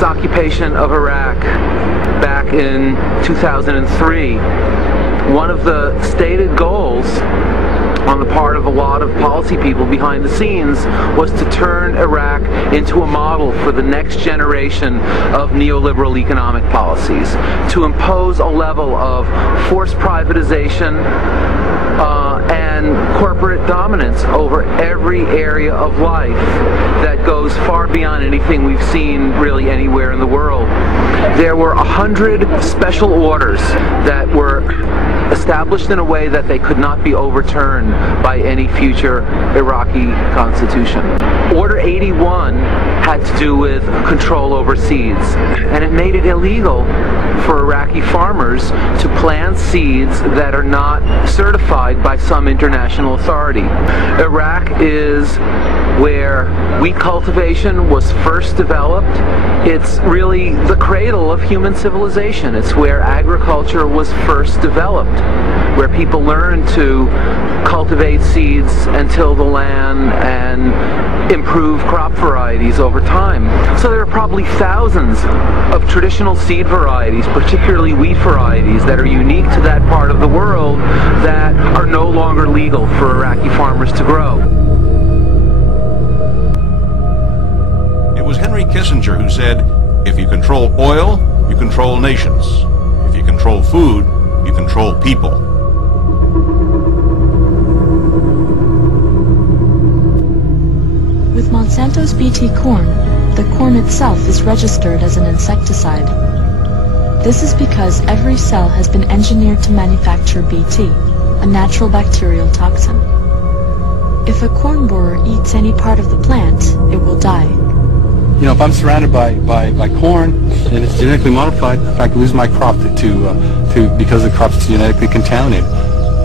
its occupation of Iraq back in 2003, one of the stated goals on the part of a lot of policy people behind the scenes was to turn Iraq into a model for the next generation of neoliberal economic policies, to impose a level of forced privatization and corporate dominance over every area of life that goes far beyond anything we've seen really anywhere in the world. There were 100 special orders that were established in a way that they could not be overturned by any future Iraqi constitution. Order 81 had to do with control over seeds, and it made it illegal for Iraqi farmers to plant seeds that are not certified by some international authority. Iraq is where wheat cultivation was first developed. It's really the cradle of human civilization. It's where agriculture was first developed, where people learned to cultivate seeds and till the land and improve crop varieties over time. So there are probably thousands of traditional seed varieties, particularly wheat varieties, that are unique to that part of the world that are no longer legal for Iraqi farmers to grow. It was Henry Kissinger who said, if you control oil, you control nations. If you control food, you control people. With Monsanto's Bt corn, the corn itself is registered as an insecticide. This is because every cell has been engineered to manufacture Bt, a natural bacterial toxin. If a corn borer eats any part of the plant, it will die. You know, if I'm surrounded by corn and it's genetically modified, I can lose my crop because the crop's genetically contaminated.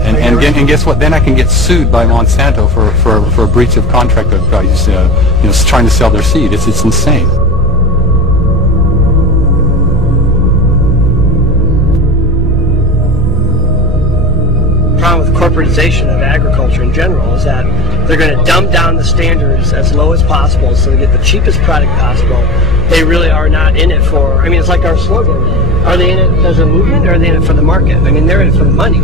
And guess what? Then I can get sued by Monsanto for a breach of contract of trying to sell their seed. It's insane. The problem with corporatization of agriculture in general is that they're going to dumb down the standards as low as possible so they get the cheapest product possible. They really are not in it for, I mean, it's like our slogan. Are they in it as a movement or are they in it for the market? I mean, they're in it for the money.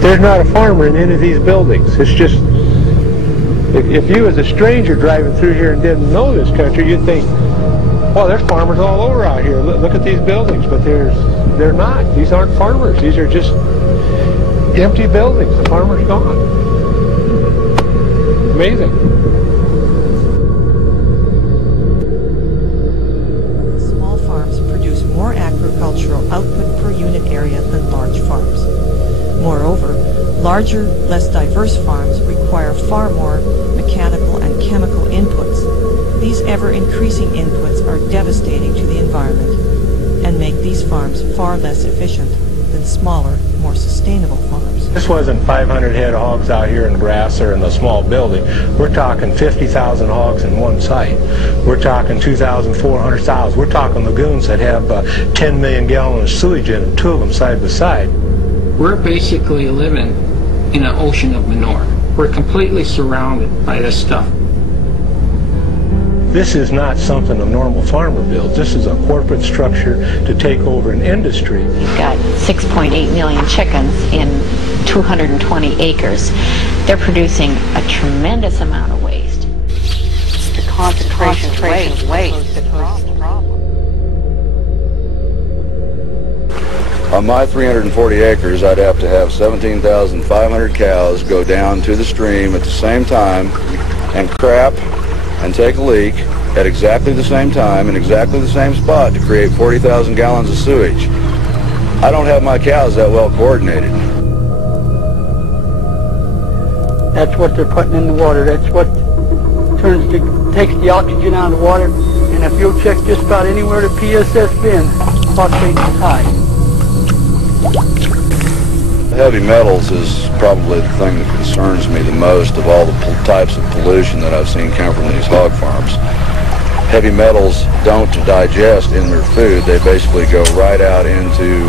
There's not a farmer in any of these buildings. It's just, if you as a stranger driving through here and didn't know this country, you'd think, well, there's farmers all over out here. Look at these buildings, but they're not. These aren't farmers. These are just empty buildings. The farmer's gone. Amazing. Small farms produce more agricultural output per unit area than large farms. Moreover, larger, less diverse farms require far more mechanical and chemical inputs. These ever-increasing inputs are devastating to the environment and make these farms far less efficient than smaller, more sustainable farms. This wasn't 500 head of hogs out here in grass or in a small building. We're talking 50,000 hogs in one site. We're talking 2,400 sows. We're talking lagoons that have 10 million gallons of sewage in them, two of them side by side. We're basically living in an ocean of manure. We're completely surrounded by this stuff. This is not something a normal farmer builds. This is a corporate structure to take over an industry. We've got 6.8 million chickens in 220 acres. They're producing a tremendous amount of waste. The concentration of waste is the problem. On my 340 acres, I'd have to have 17,500 cows go down to the stream at the same time and crap and take a leak at exactly the same time in exactly the same spot to create 40,000 gallons of sewage. I don't have my cows that well coordinated. That's what they're putting in the water. That's what takes the oxygen out of the water. And if you'll check just about anywhere the PSS bin, phosphate is high. Heavy metals is probably the thing that concerns me the most of all the types of pollution that I've seen come from these hog farms. heavy metals don't digest in their food. They basically go right out into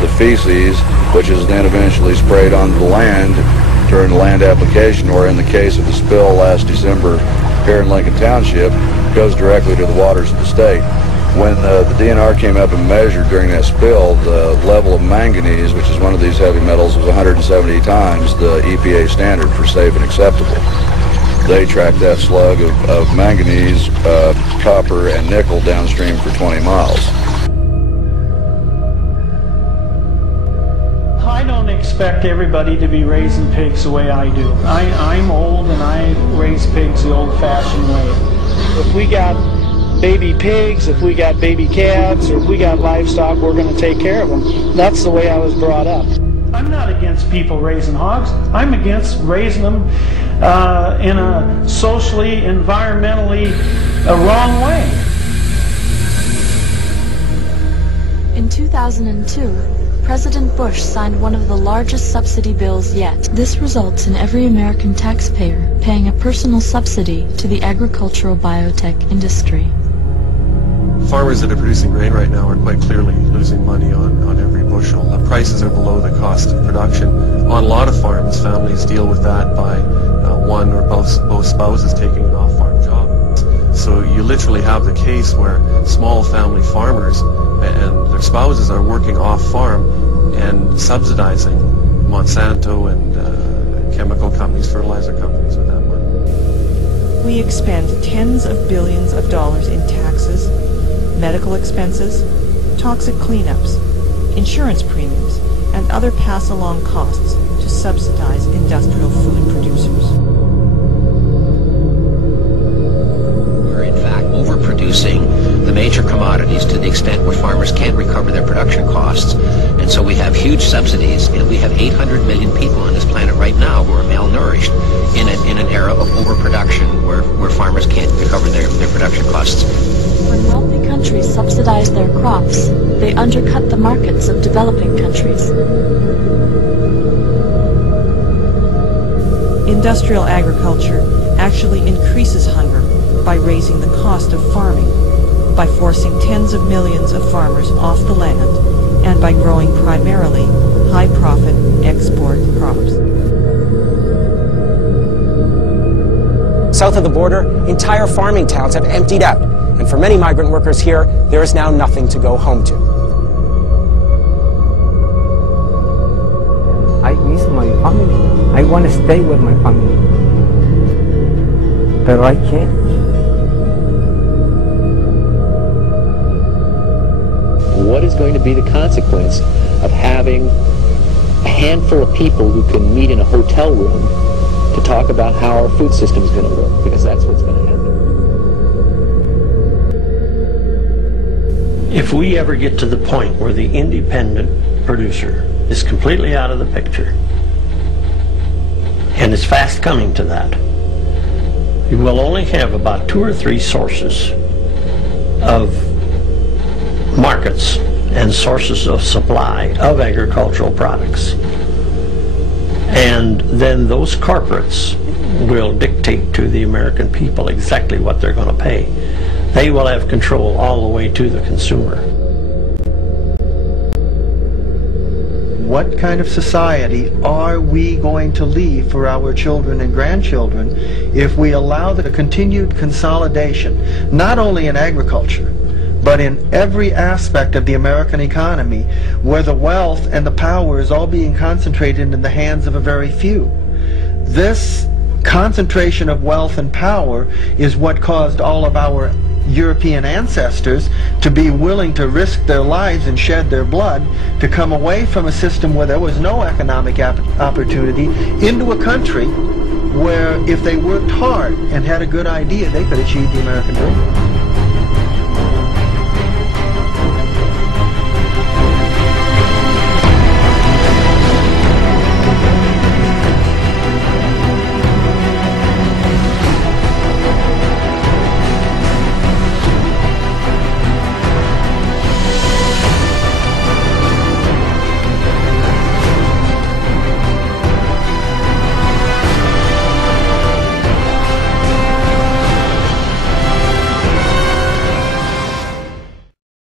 the feces, which is then eventually sprayed onto the land during the land application, or in the case of the spill last December here in Lincoln Township, goes directly to the waters of the state. When the DNR came up and measured during that spill, the level of manganese, which is one of these heavy metals, was 170 times the EPA standard for safe and acceptable. They tracked that slug of manganese, copper, and nickel downstream for 20 miles. I don't expect everybody to be raising pigs the way I do. I'm old and I raise pigs the old-fashioned way. If we got baby pigs, if we got baby calves, or if we got livestock, we're going to take care of them. That's the way I was brought up. I'm not against people raising hogs. I'm against raising them in a socially, environmentally wrong way. In 2002, President Bush signed one of the largest subsidy bills yet. This results in every American taxpayer paying a personal subsidy to the agricultural biotech industry. Farmers that are producing grain right now are quite clearly losing money on every bushel. The prices are below the cost of production. On a lot of farms, families deal with that by one or both spouses taking an off-farm job. So you literally have the case where small family farmers and their spouses are working off-farm and subsidizing Monsanto and chemical companies, fertilizer companies with that money. We expend tens of billions of dollars in taxes, medical expenses, toxic cleanups, insurance premiums, and other pass-along costs to subsidize industrial food producers. We're in fact overproducing the major commodities to the extent where farmers can't recover their production costs. And so we have huge subsidies, and we have 800 million people on this planet right now who are malnourished in an era of overproduction where farmers can't recover their production costs. When wealthy countries subsidize their crops, they undercut the markets of developing countries. Industrial agriculture actually increases hunger by raising the cost of farming, by forcing tens of millions of farmers off the land, and by growing primarily high-profit export crops. South of the border, entire farming towns have emptied out, and for many migrant workers here, there is now nothing to go home to. I miss my family. I want to stay with my family, but I can't. What is going to be the consequence of having a handful of people who can meet in a hotel room to talk about how our food system is going to work? Because that's what's going to happen. If we ever get to the point where the independent producer is completely out of the picture, and it's fast coming to that, we will only have about 2 or 3 sources of markets and sources of supply of agricultural products. And then those corporates will dictate to the American people exactly what they're going to pay. They will have control all the way to the consumer. What kind of society are we going to leave for our children and grandchildren if we allow the continued consolidation, not only in agriculture, but in every aspect of the American economy, where the wealth and the power is all being concentrated in the hands of a very few? This concentration of wealth and power is what caused all of our European ancestors to be willing to risk their lives and shed their blood to come away from a system where there was no economic opportunity into a country where if they worked hard and had a good idea, they could achieve the American dream.